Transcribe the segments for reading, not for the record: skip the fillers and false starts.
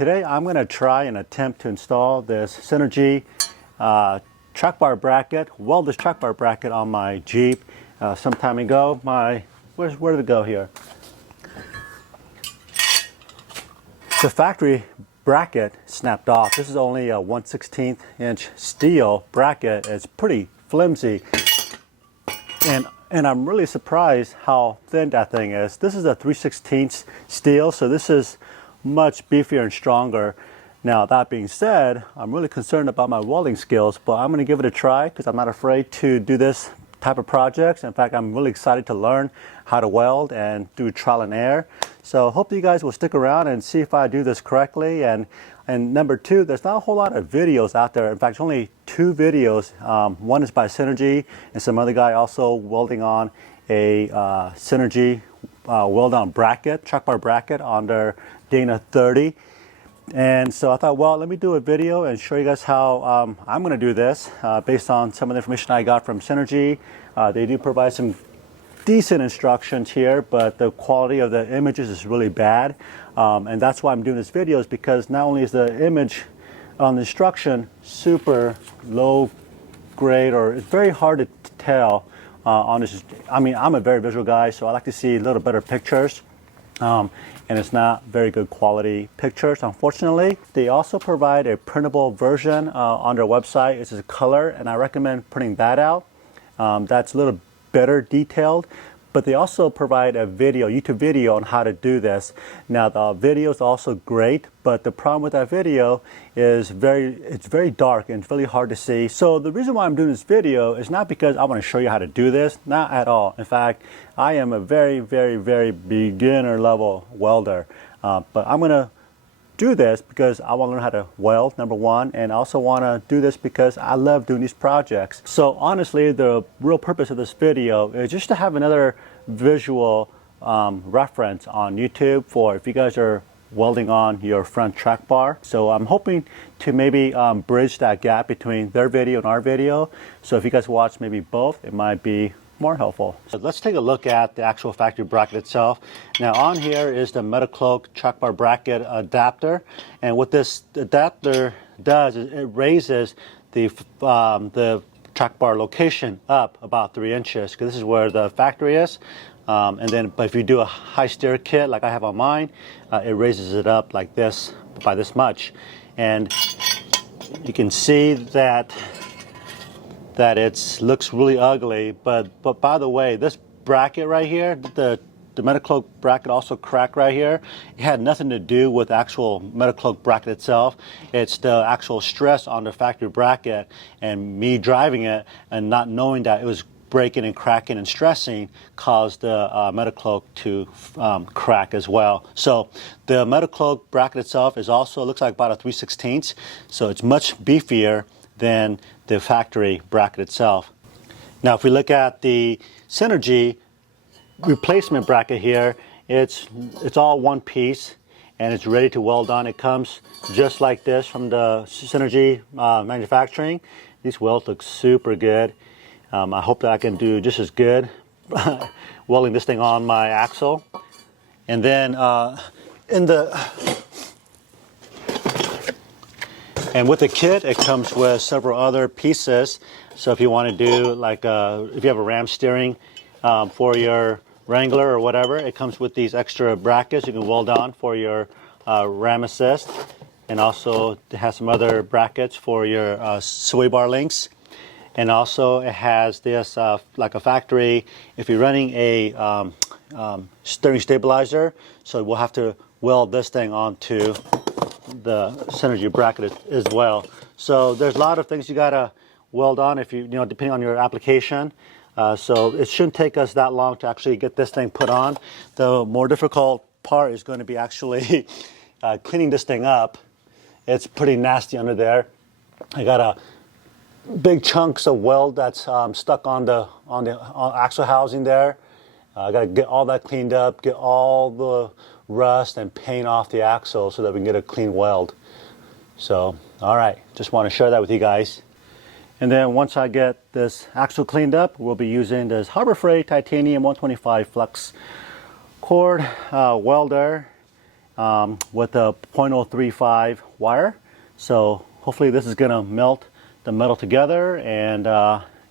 Today I'm going to try and attempt to install this Synergy track bar bracket, welded track bar bracket on my Jeep. Some time ago, where did it go here? The factory bracket snapped off. This is only a 1/16 inch steel bracket. It's pretty flimsy, and I'm really surprised how thin that thing is. This is a 3/16 steel, so this is much beefier and stronger. Now, that being said, I'm really concerned about my welding skills, but I'm going to give it a try because I'm not afraid to do this type of projects. In fact, I'm really excited to learn how to weld and do trial and error. So hope you guys will stick around and see if I do this correctly. And number two, there's not a whole lot of videos out there. In fact, only two videos. One is by Synergy and some other guy also welding on a Synergy Weld-On bracket, track bar bracket on their Dana 30. And so I thought, well, let me do a video and show you guys how I'm going to do this based on some of the information I got from Synergy. They do provide some decent instructions here, but the quality of the images is really bad. And that's why I'm doing this video, is because not only is the image on the instruction super low grade, or it's very hard to tell on this. I mean, I'm a very visual guy, so I like to see a little better pictures. And it's not very good quality pictures, unfortunately. They also provide a printable version on their website. It's a color, and I recommend printing that out. That's a little better detailed, but they also provide a video, YouTube video on how to do this. Now, the video is also great, but the problem with that video is it's very dark and it's really hard to see. So the reason why I'm doing this video is not because I want to show you how to do this, not at all. In fact, I am a very, very, very beginner level welder, but I'm going to do this because I want to learn how to weld, number one, and I also want to do this because I love doing these projects. So honestly, the real purpose of this video is just to have another visual reference on YouTube for if you guys are welding on your front track bar. So I'm hoping to maybe bridge that gap between their video and our video. So if you guys watch maybe both, it might be more helpful. So let's take a look at the actual factory bracket itself. Now, on here is the Metacloak track bar bracket adapter, and what this adapter does is it raises the track bar location up about 3 inches, because this is where the factory is. And then, but if you do a high steer kit like I have on mine, it raises it up like this by this much, and you can see that it looks really ugly, but by the way, this bracket right here, the Metacloak bracket also cracked right here. It had nothing to do with the actual Metacloak bracket itself. It's the actual stress on the factory bracket, and me driving it and not knowing that it was breaking and cracking and stressing caused the Metacloak to crack as well. So the Metacloak bracket itself is also, looks like about a 3/16, so it's much beefier than the factory bracket itself. Now, if we look at the Synergy replacement bracket here, it's all one piece and it's ready to weld on. It comes just like this from the Synergy manufacturing. These welds look super good. I hope that I can do just as good welding this thing on my axle. And then and with the kit, it comes with several other pieces. So if you want to do like if you have a ram steering for your Wrangler or whatever, it comes with these extra brackets you can weld on for your ram assist. And also it has some other brackets for your sway bar links. And also it has this like a factory, if you're running a steering stabilizer, so we'll have to weld this thing onto the Synergy bracket as well. So there's a lot of things you gotta weld on if you know, depending on your application. So it shouldn't take us that long to actually get this thing put on. The more difficult part is going to be actually cleaning this thing up. It's pretty nasty under there. I got a big chunks of weld that's stuck on the axle housing there. I got to get all that cleaned up, get all the rust and paint off the axle so that we can get a clean weld. So, all right, just want to share that with you guys. And then once I get this axle cleaned up, we'll be using this Harbor Freight titanium 125 flux cord welder. with a 0.035 wire. So hopefully this is gonna melt the metal together, and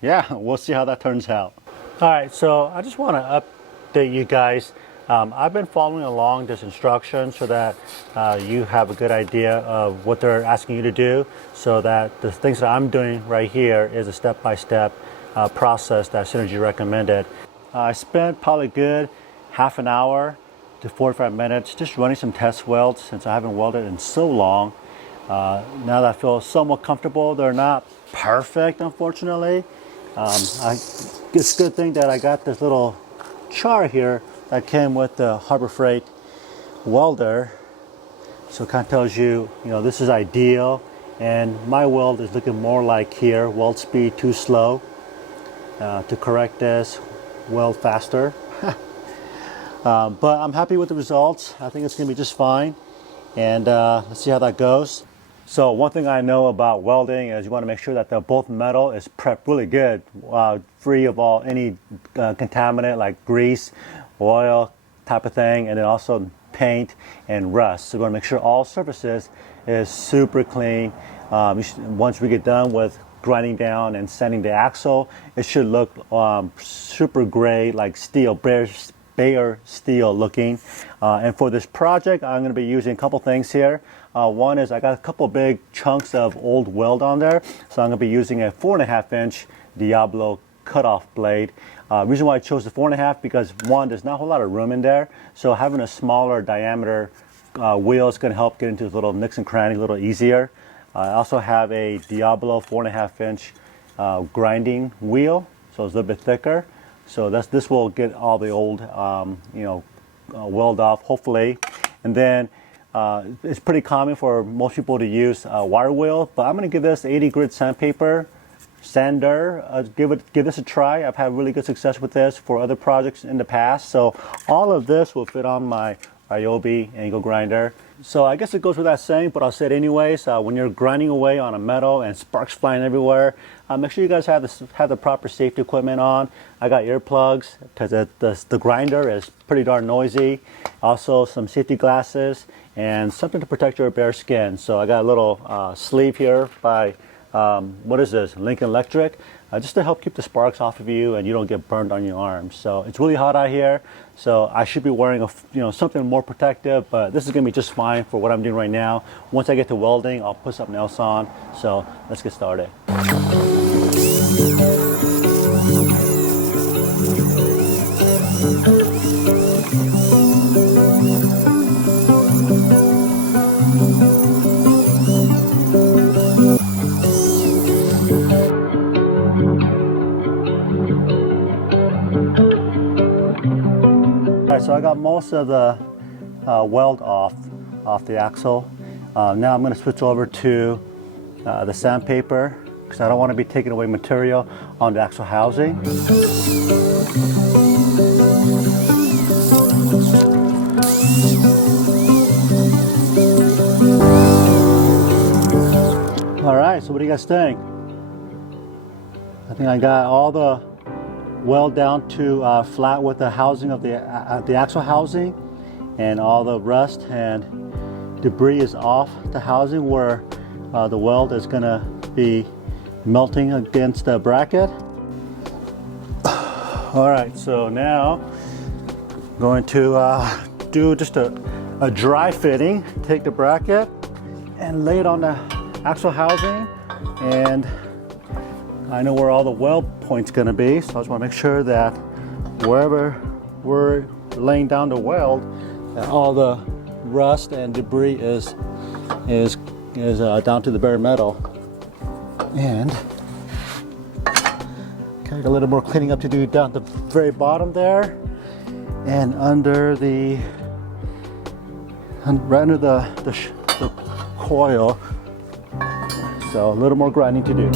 yeah, we'll see how that turns out. All right, so I just want to update you guys. I've been following along this instruction so that you have a good idea of what they're asking you to do, so that the things that I'm doing right here is a step-by-step process that Synergy recommended. I spent probably good half an hour to 45 minutes just running some test welds since I haven't welded in so long. Now that I feel somewhat comfortable, they're not perfect, unfortunately. It's a good thing that I got this little chart here that came with the Harbor Freight welder. So it kind of tells you, this is ideal. And my weld is looking more like here, weld speed too slow. To correct this, weld faster. But I'm happy with the results. I think it's going to be just fine. And let's see how that goes. So one thing I know about welding is you want to make sure that the both metal is prepped really good, free of any contaminant like grease, oil type of thing, and then also paint and rust. So we want to make sure all surfaces is super clean. Once we get done with grinding down and sanding the axle, it should look super gray, like steel, bare steel looking. And for this project, I'm going to be using a couple things here. One is I got a couple big chunks of old weld on there, so I'm going to be using a 4.5-inch Diablo cutoff blade. Reason why I chose the 4.5 because one, there's not a whole lot of room in there, so having a smaller diameter wheel is going to help get into the little nicks and crannies a little easier. I also have a Diablo 4.5-inch grinding wheel, so it's a little bit thicker. So this will get all the old weld off, hopefully. And then it's pretty common for most people to use wire wheel, but I'm going to give this 80 grit sandpaper sander. Give this a try. I've had really good success with this for other projects in the past. So all of this will fit on my Ryobi angle grinder. So I guess it goes without saying, but I'll say it anyways. When you're grinding away on a metal and sparks flying everywhere, make sure you guys have the proper safety equipment on. I got earplugs because the grinder is pretty darn noisy. Also some safety glasses and something to protect your bare skin. So I got a little sleeve here by what is this? Lincoln Electric, just to help keep the sparks off of you and you don't get burned on your arms. So it's really hot out here, so I should be wearing something more protective, but this is gonna be just fine for what I'm doing right now. Once I get to welding, I'll put something else on. So let's get started. So I got most of the weld off the axle. Now I'm going to switch over to the sandpaper because I don't want to be taking away material on the axle housing. All right, so what do you guys think? I think I got all the weld down to flat with the housing of the axle housing, and all the rust and debris is off the housing where the weld is going to be melting against the bracket. All right, so now I'm going to do just a dry fitting. Take the bracket and lay it on the axle housing, and I know where all the weld point's going to be, so I just want to make sure that wherever we're laying down the weld, that all the rust and debris is down to the bare metal. And got a little more cleaning up to do down at the very bottom there, and under right under the coil. So a little more grinding to do.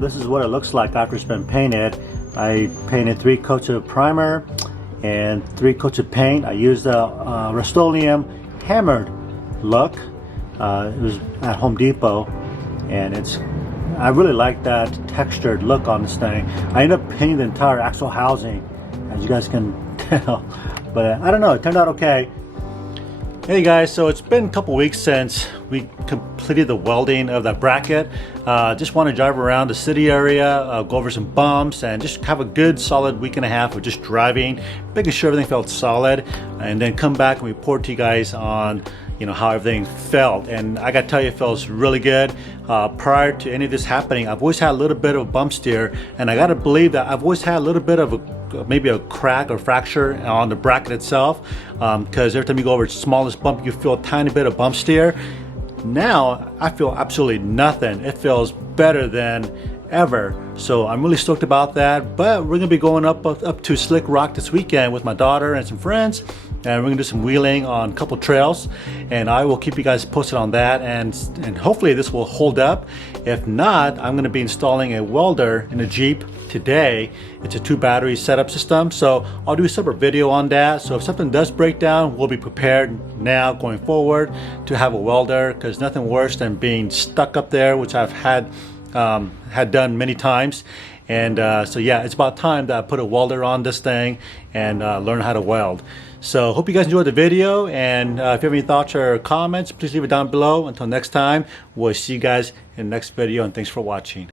this is what it looks like after it's been painted. I painted 3 coats of primer and 3 coats of paint. I used the Rust-Oleum hammered look. It was at Home Depot, and I really like that textured look on this thing. I ended up painting the entire axle housing, as you guys can tell, but I don't know, it turned out okay. Hey guys, so it's been a couple weeks since we completed the welding of that bracket. Just want to drive around the city area, go over some bumps, and just have a good solid week and a half of just driving, making sure everything felt solid, and then come back and report to you guys on how everything felt. And I gotta tell you, it feels really good. Prior to any of this happening, I've always had a little bit of a bump steer, and I gotta believe that I've always had a little bit of maybe a crack or fracture on the bracket itself, because every time you go over the smallest bump, you feel a tiny bit of bump steer. Now I feel absolutely nothing. It feels better than ever, so I'm really stoked about that. But we're gonna be going up to Slick Rock this weekend with my daughter and some friends, and we're gonna do some wheeling on a couple trails, and I will keep you guys posted on that, and hopefully this will hold up. If not, I'm gonna be installing a welder in a Jeep today. It's a 2 battery setup system, so I'll do a separate video on that. So if something does break down, we'll be prepared now going forward to have a welder, because nothing worse than being stuck up there, which I've had done many times. And so yeah, it's about time that I put a welder on this thing and learn how to weld. So hope you guys enjoyed the video, and if you have any thoughts or comments, please leave it down below. Until next time, we'll see you guys in the next video, and thanks for watching.